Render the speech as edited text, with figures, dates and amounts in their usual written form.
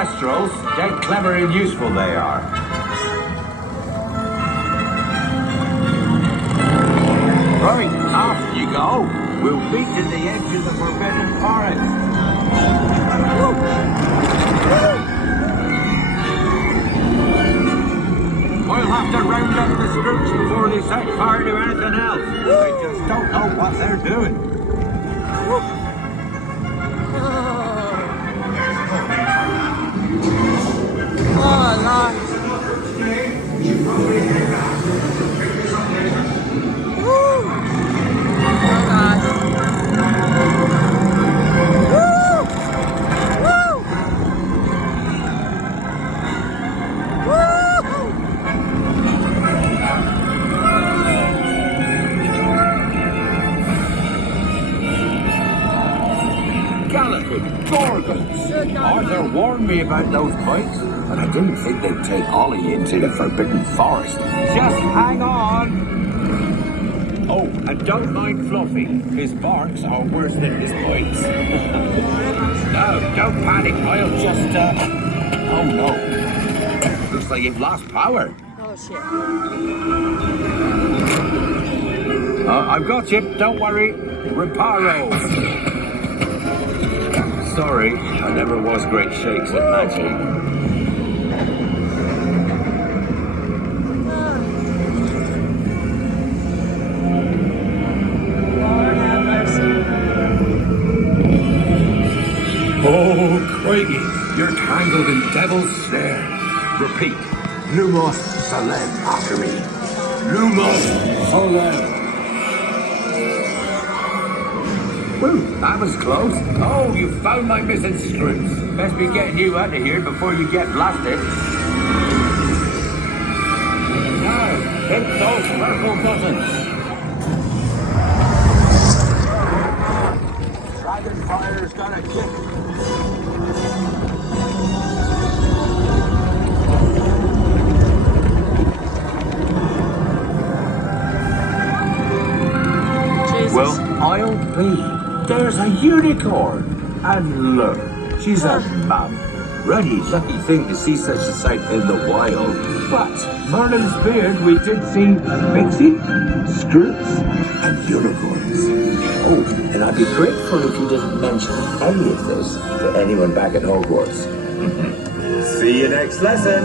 kestrels. Dead clever and useful they are. Right, off you go. We'll meet at the edge of the forbidden forest. We'll have to round up the Scrooge before they set fire to anything else. They just don't know what they're doing. Oh, Lord. Woo! Oh, God. Woo! Woo! Woo! Galloping gorgons! Arthur warned me about those bikes, but I didn't think they'd take Ollie into the forbidden forest. Just hang on! Oh, and don't mind Fluffy. His barks are worse than his bites. No, don't panic. I'll just, Oh, no. Looks like you've lost power. Oh, shit. I've got you. Don't worry. Reparo. Sorry, I never was great shakes at magic. Lord have mercy. Oh, Craigie, you're tangled in devil's snare. Repeat. Lumos Salem after me. Lumos Salem. Woo, that was close. Oh, you found my missing screws. Best be getting you out of here before you get blasted. Now, hit those purple buttons. Dragonfire's gonna kick. Jesus. Well, I'll be. There's a unicorn. And look, she's a mum. Really lucky thing to see such a sight in the wild. But Merlin's beard, we did see Backseat, Scroots, and unicorns. Oh, and I'd be grateful if you didn't mention any of this to anyone back at Hogwarts. See you next lesson.